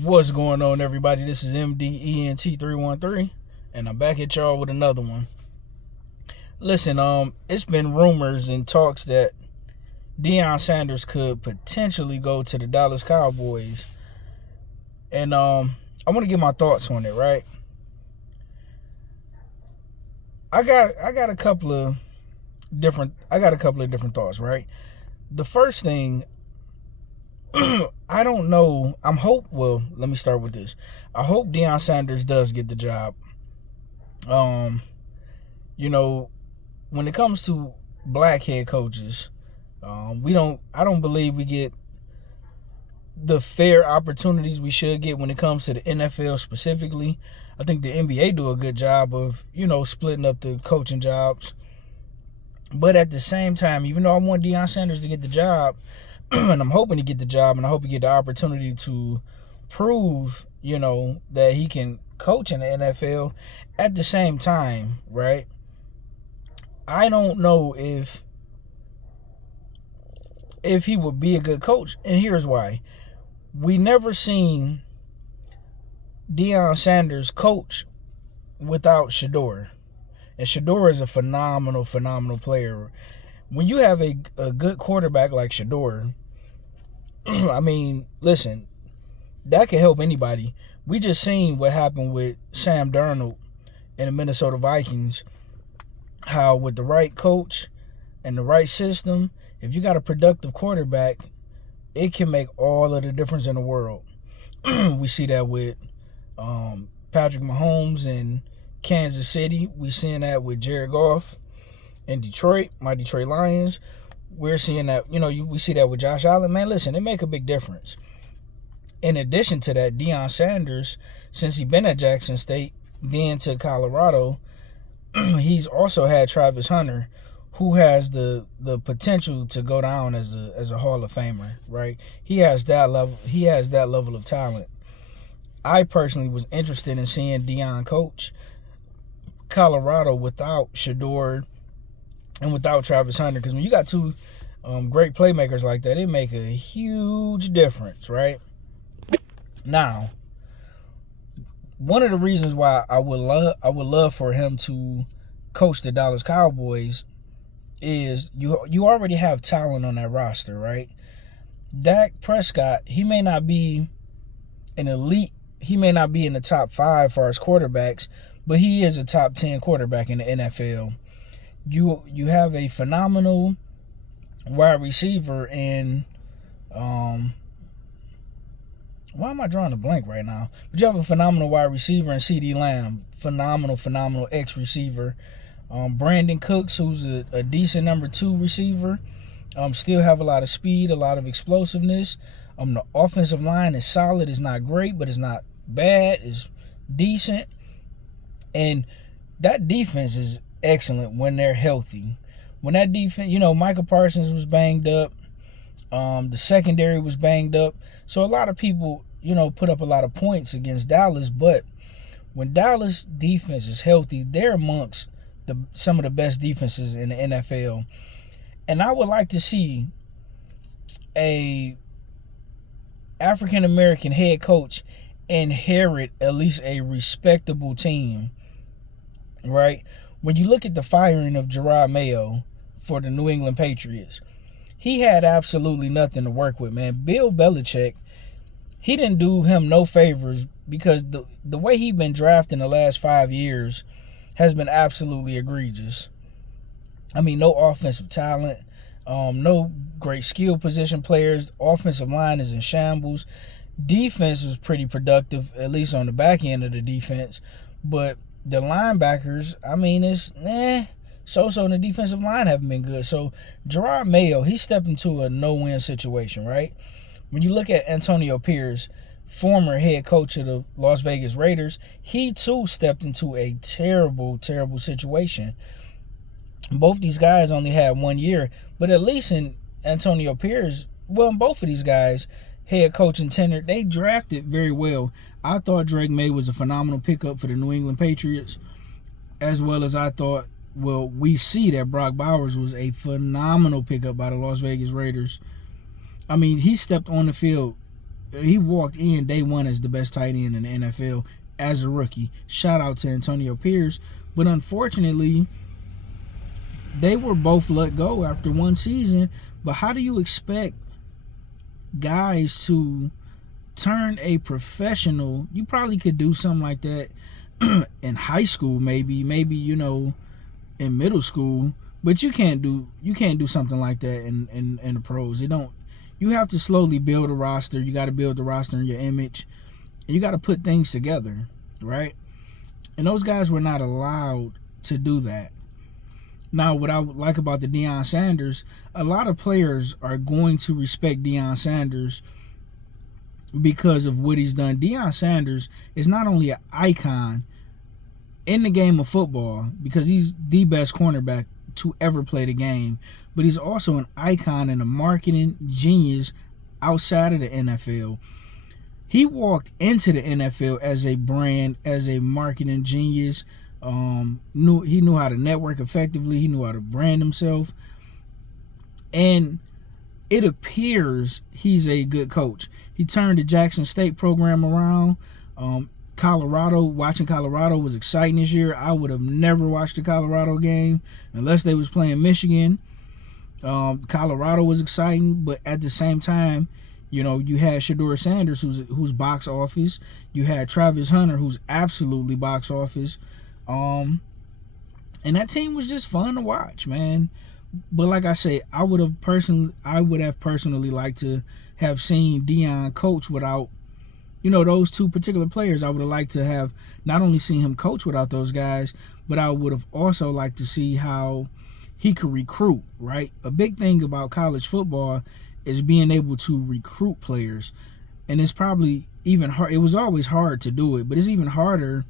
What's going on, everybody? This is MDENT313, and I'm back at y'all with another one. Listen, it's been rumors and talks that Deion Sanders could potentially go to the Dallas Cowboys, and I want to get my thoughts on it. Right? I got a couple of different thoughts. Right? The first thing. I don't know. Well, let me start with this. I hope Deion Sanders does get the job. When it comes to black head coaches, I don't believe we get the fair opportunities we should get when it comes to the NFL specifically. I think the NBA do a good job of, splitting up the coaching jobs. But at the same time, even though I want Deion Sanders to get the job, and I'm hoping to get the job, and I hope he get the opportunity to prove, that he can coach in the NFL. At the same time, right? I don't know if he would be a good coach, and here's why. We never seen Deion Sanders coach without Shador, and Shador is a phenomenal player. When you have a good quarterback like Shador, I mean, listen, that can help anybody. We just seen what happened with Sam Darnold and the Minnesota Vikings, how with the right coach and the right system, if you got a productive quarterback, it can make all of the difference in the world. We see that with Patrick Mahomes in Kansas City. We seeing that with Jared Goff in Detroit, my Detroit Lions. We're seeing that, we see that with Josh Allen. Man, listen, it make a big difference. In addition to that, Deion Sanders, since he's been at Jackson State, then to Colorado, he's also had Travis Hunter, who has the potential to go down as a Hall of Famer, right? He has that level of talent. I personally was interested in seeing Deion coach Colorado without Shador and without Travis Hunter, because when you got two great playmakers like that, it make a huge difference, right? Now, one of the reasons why I would love for him to coach the Dallas Cowboys is you already have talent on that roster, right? Dak Prescott, he may not be an elite, he may not be in the top 5 for his quarterbacks, but he is a top 10 quarterback in the NFL. You have a phenomenal wide receiver in why am I drawing a blank right now? But you have a phenomenal wide receiver in CeeDee Lamb. Phenomenal ex-receiver. Brandon Cooks, who's a decent number 2 receiver. Still have a lot of speed, a lot of explosiveness. The offensive line is solid. It's not great, but it's not bad. It's decent. And that defense is excellent when they're healthy. When that defense, Micah Parsons was banged up. The secondary was banged up. So a lot of people, put up a lot of points against Dallas. But when Dallas defense is healthy, they're amongst some of the best defenses in the NFL. And I would like to see a African-American head coach inherit at least a respectable team, right? When you look at the firing of Gerard Mayo for the New England Patriots, he had absolutely nothing to work with, man. Bill Belichick, he didn't do him no favors, because the way he's been drafting the last 5 years has been absolutely egregious. I mean, no offensive talent, no great skill position players. Offensive line is in shambles. Defense was pretty productive, at least on the back end of the defense. But the linebackers, I mean, it's so-so, and the defensive line haven't been good. So Gerard Mayo, he stepped into a no-win situation, right? When you look at Antonio Pierce, former head coach of the Las Vegas Raiders, he too stepped into a terrible situation. Both these guys only had 1 year, but at least in Antonio Pierce, well, in both of these guys, head coaching tenure, they drafted very well. I thought Drake May was a phenomenal pickup for the New England Patriots, as well as I thought, we see that Brock Bowers was a phenomenal pickup by the Las Vegas Raiders. I mean, he stepped on the field he walked in day one as the best tight end in the NFL as a rookie. Shout out to Antonio Pierce. But unfortunately, they were both let go after one season. But how do you expect guys to turn a professional? You probably could do something like that in high school, maybe, you know, in middle school, but you can't do something like that in the pros. You have to slowly build a roster. You got to build the roster in your image. And you got to put things together, right? And those guys were not allowed to do that. Now, what I would like about the Deion Sanders, a lot of players are going to respect Deion Sanders because of what he's done. Deion Sanders is not only an icon in the game of football because he's the best cornerback to ever play the game, but he's also an icon and a marketing genius outside of the NFL. He walked into the NFL as a brand, as a marketing genius. He knew how to network effectively. He knew how to brand himself. And it appears he's a good coach. He turned the Jackson State program around. Watching Colorado was exciting this year. I would have never watched a Colorado game unless they was playing Michigan. Colorado was exciting, but at the same time, you know, you had Shedeur Sanders, who's box office. You had Travis Hunter, who's absolutely box office. And that team was just fun to watch, man. But like I say, I would have personally liked to have seen Deion coach without, you know, those two particular players. I would have liked to have not only seen him coach without those guys, but I would have also liked to see how he could recruit, right? A big thing about college football is being able to recruit players. And it's probably even hard. It was always hard to do it, but it's even harder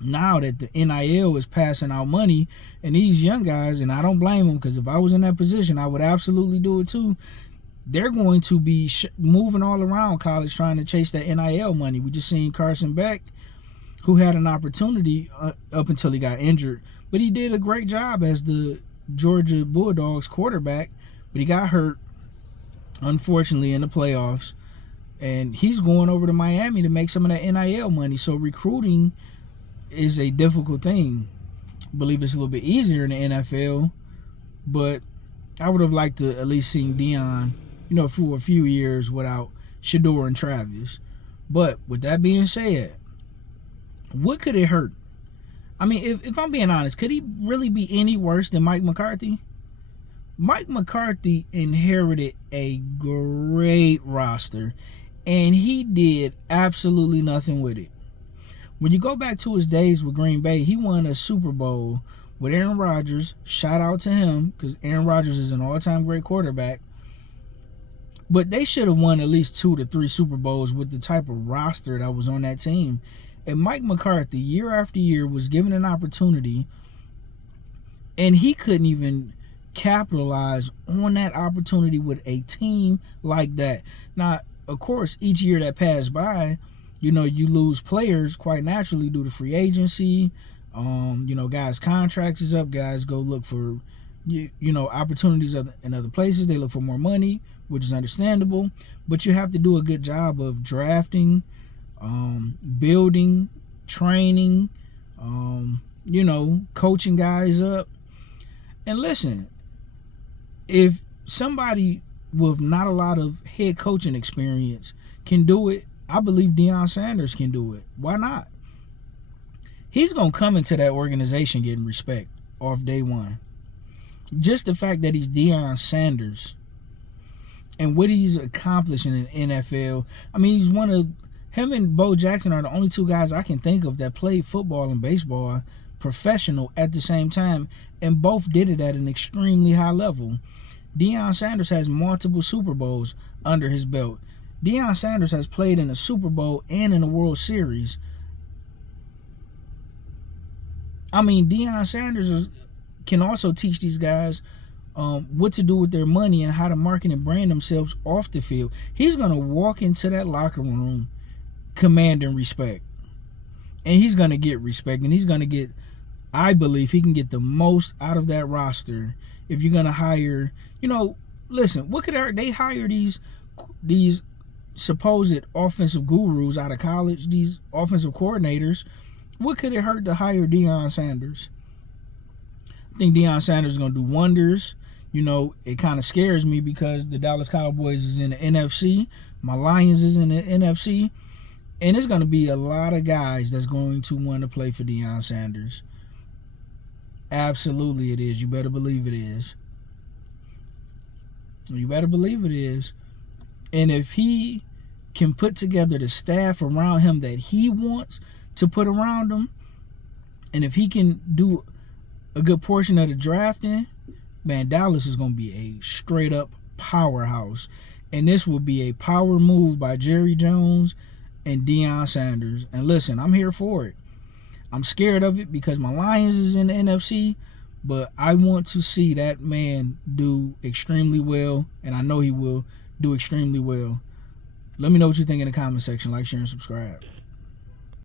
now that the NIL is passing out money, and these young guys, and I don't blame them, because if I was in that position, I would absolutely do it too. They're going to be moving all around college trying to chase that NIL money. We just seen Carson Beck, who had an opportunity up until he got injured, but he did a great job as the Georgia Bulldogs quarterback, but he got hurt, unfortunately, in the playoffs, and he's going over to Miami to make some of that NIL money. So recruiting is a difficult thing. I believe it's a little bit easier in the NFL, but I would have liked to at least seen Deion, you know, for a few years without Shedeur and Travis. But with that being said, what could it hurt? I mean, if I'm being honest, could he really be any worse than Mike McCarthy? Mike McCarthy inherited a great roster, and he did absolutely nothing with it. When you go back to his days with Green Bay, he won a Super Bowl with Aaron Rodgers. Shout out to him, because Aaron Rodgers is an all-time great quarterback. But they should have won at least 2 to 3 Super Bowls with the type of roster that was on that team. And Mike McCarthy, year after year, was given an opportunity, and he couldn't even capitalize on that opportunity with a team like that. Now, of course, each year that passed by, you know, you lose players quite naturally due to free agency. You know, guys' contracts is up. Guys go look for, you know, opportunities in other places. They look for more money, which is understandable. But you have to do a good job of drafting, building, training, you know, coaching guys up. And listen, if somebody with not a lot of head coaching experience can do it, I believe Deion Sanders can do it. Why not? He's going to come into that organization getting respect off day one. Just the fact that he's Deion Sanders and what he's accomplished in the NFL. I mean, him and Bo Jackson are the only two guys I can think of that played football and baseball professional at the same time, and both did it at an extremely high level. Deion Sanders has multiple Super Bowls under his belt. Deion Sanders has played in a Super Bowl and in a World Series. I mean, Deion Sanders can also teach these guys what to do with their money and how to market and brand themselves off the field. He's going to walk into that locker room commanding respect. And he's going to get respect. And he's going to get, I believe, he can get the most out of that roster if you're going to hire, you know, listen, what could they hire these supposed offensive gurus out of college, these offensive coordinators, what could it hurt to hire Deion Sanders? I think Deion Sanders is going to do wonders. You know, it kind of scares me because the Dallas Cowboys is in the NFC. My Lions is in the NFC. And it's going to be a lot of guys that's going to want to play for Deion Sanders. Absolutely it is. You better believe it is. You better believe it is. And if he can put together the staff around him that he wants to put around him, and if he can do a good portion of the drafting, man, Dallas is going to be a straight up powerhouse. And this will be a power move by Jerry Jones and Deion Sanders. And listen, I'm here for it. I'm scared of it because my Lions is in the NFC, but I want to see that man do extremely well, and I know he will do extremely well. Let me know what you think in the comment section. Like, share, and subscribe.